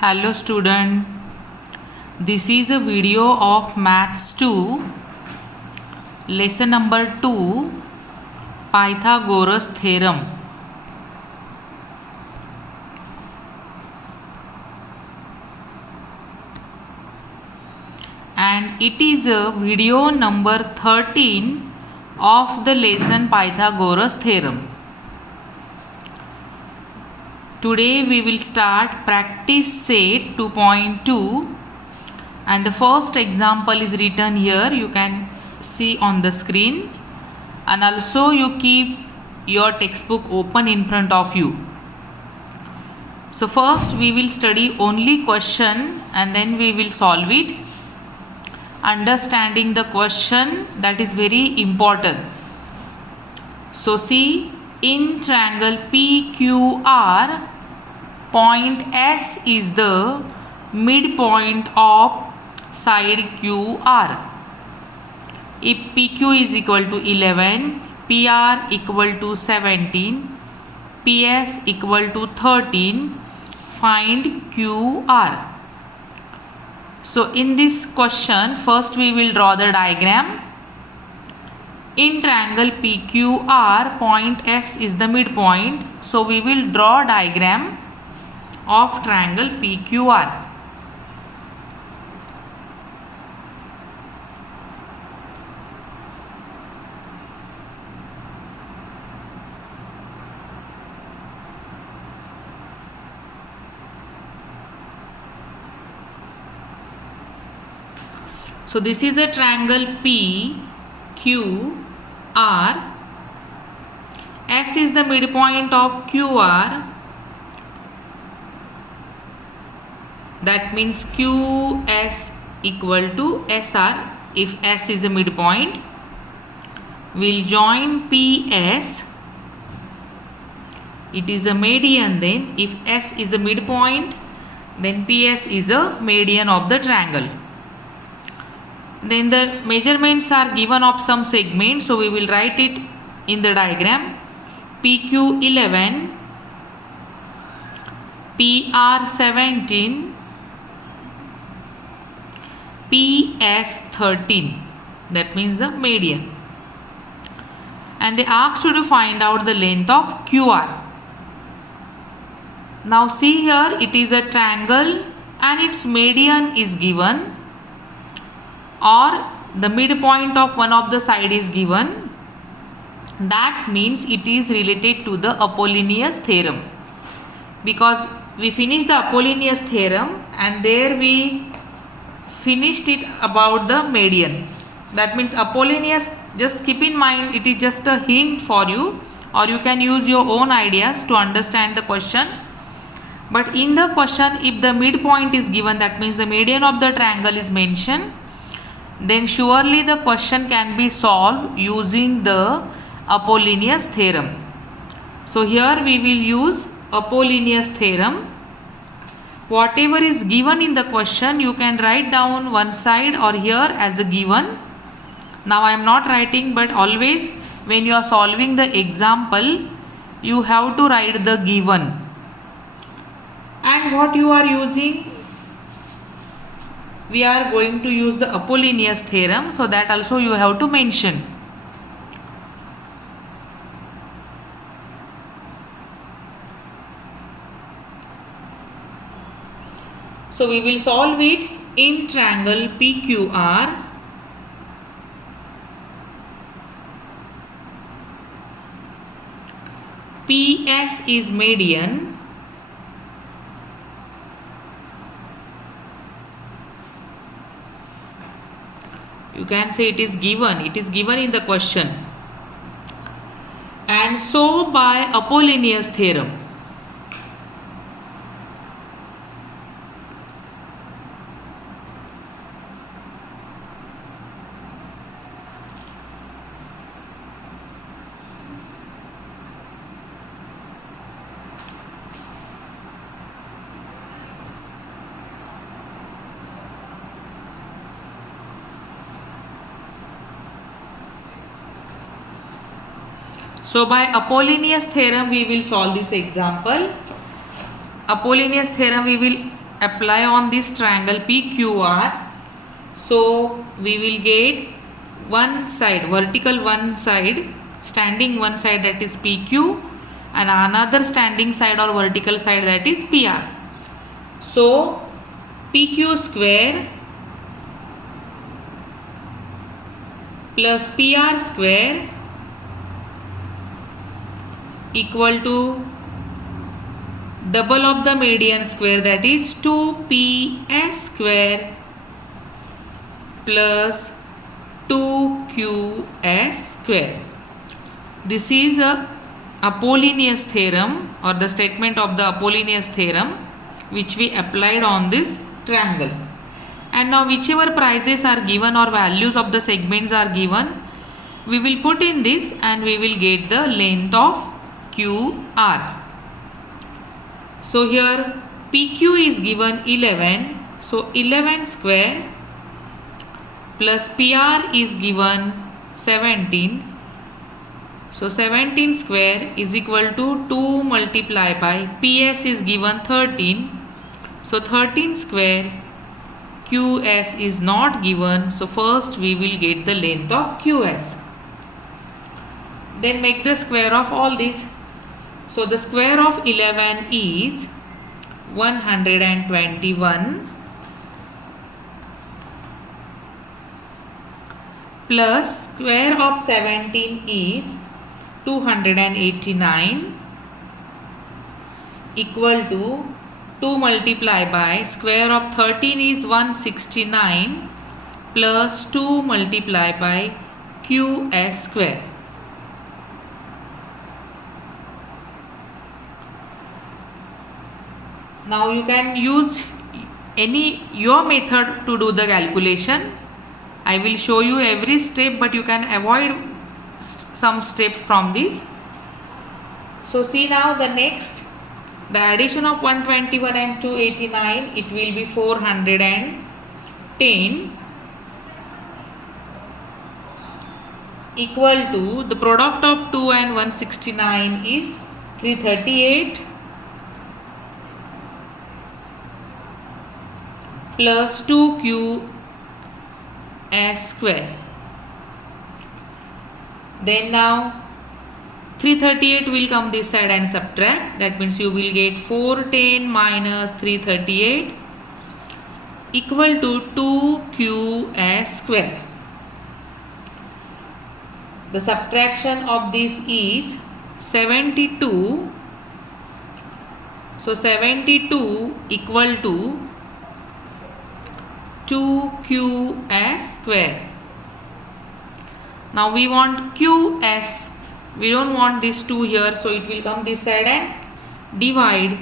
Hello student, this is a video of Maths 2, lesson number 2, Pythagoras theorem. And it is a video number 13 of the lesson Pythagoras theorem. Today we will start practice set 2.2 and the first example is written here. You can see on the screen, and also you keep your textbook open in front of you. So first we will study only question and then we will solve it. Understanding the question, that is very important. So see, in triangle PQR, point S is the midpoint of side QR. If PQ is equal to 11, PR equal to 17, PS equal to 13, find QR. So in this question, first we will draw the diagram. In triangle PQR, point S is the midpoint. So we will draw diagram of triangle PQR. So this is a triangle PQR. S is the midpoint of QR. That means QS equal to SR. If S is a midpoint, we'll join PS. It is a median then. If S is a midpoint, then PS is a median of the triangle. Then the measurements are given of some segment, so we will write it in the diagram. PQ 11, PR 17, PS 13. That means the median. And they asked you to find out the length of QR. Now see here, it is a triangle and its median is given, or the midpoint of one of the side is given. That means it is related to the Apollonius theorem, because we finished the Apollonius theorem and there we finished it about the median. That means Apollonius, just keep in mind, it is just a hint for you, or you can use your own ideas to understand the question. But in the question, if the midpoint is given, that means the median of the triangle is mentioned, then surely the question can be solved using the Apollonius theorem. So here we will use Apollonius theorem. Whatever is given in the question, you can write down one side or here as a given. Now I am not writing, but always when you are solving the example, you have to write the given. And what you are using, we are going to use the Apollonius theorem, so that also you have to mention. So we will solve it in triangle PQR. PS is median. You can say it is given in the question. And so by Apollonius theorem, so by Apollonius theorem we will solve this example. Apollonius theorem we will apply on this triangle PQR. So we will get one side, vertical one side, standing one side, that is PQ, and another standing side or vertical side, that is PR. So PQ square plus PR square equal to double of the median square, that is 2PS square plus 2QS square. This is a Apollonius theorem, or the statement of the Apollonius theorem, which we applied on this triangle. And now whichever prices are given or values of the segments are given, we will put in this and we will get the length of QR. So here PQ is given 11, so 11 square plus PR is given 17. So 17 square is equal to 2 multiplied by PS is given 13. So 13 square, QS is not given. So first we will get the length of QS. Then make the square of all these. So the square of 11 is 121 plus square of 17 is 289 equal to 2 multiplied by square of 13 is 169 plus 2 multiplied by QS square. Now you can use your method to do the calculation. I will show you every step, but you can avoid some steps from this. So see now the next, the addition of 121 and 289, it will be 410 equal to the product of 2 and 169 is 338 plus 2QS square. Then now 338 will come this side and subtract. That means you will get 410 minus 338 equal to 2QS square. The subtraction of this is 72. So 72 equal to 2QS square. Now we want QS. We don't want this 2 here, so it will come this side and divide.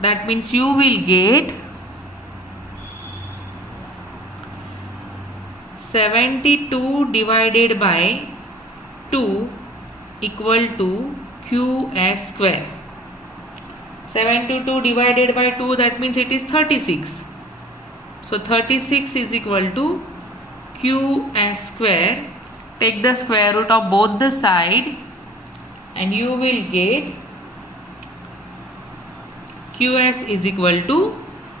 That means you will get 72 divided by 2 equal to QS square. 72 divided by 2, that means it is 36. So 36 is equal to QS square. Take the square root of both the side and you will get QS is equal to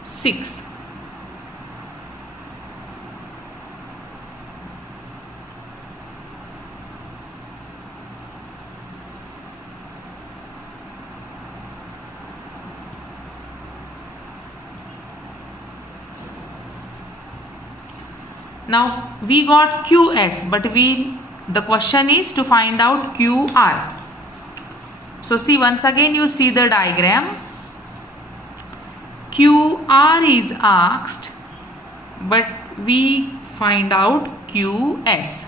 6. Now we got QS, but the question is to find out QR. So see, once again you see the diagram. QR is asked, but we find out QS.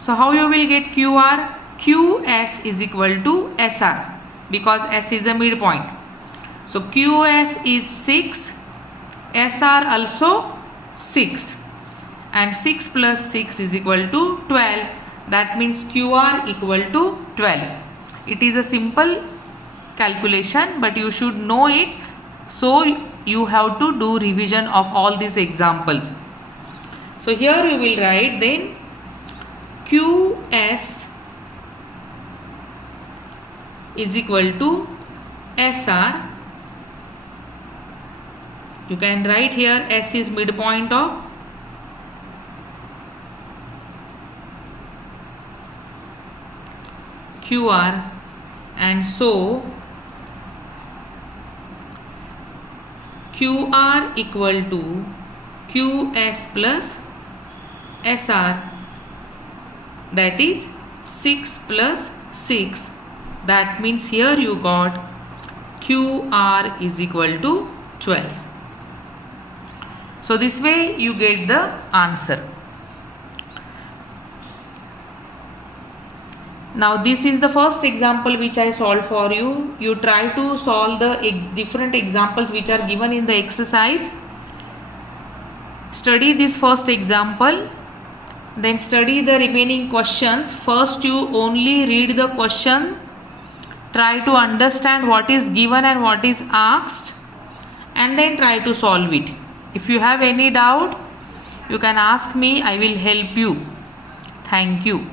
So how you will get QR? QS is equal to SR, because S is a midpoint. So QS is 6, SR also 6, and 6 plus 6 is equal to 12. That means QR equal to 12. It is a simple calculation, but you should know it, so you have to do revision of all these examples. So here you will write then QS is equal to SR You can write here S is midpoint of QR, and so QR equal to QS plus SR, that is 6 plus 6. That means here you got QR is equal to 12. So this way you get the answer. Now this is the first example which I solved for you. You try to solve the different examples which are given in the exercise. Study this first example, then study the remaining questions. First you only read the question, try to understand what is given and what is asked, and then try to solve it. If you have any doubt, you can ask me, I will help you. Thank you.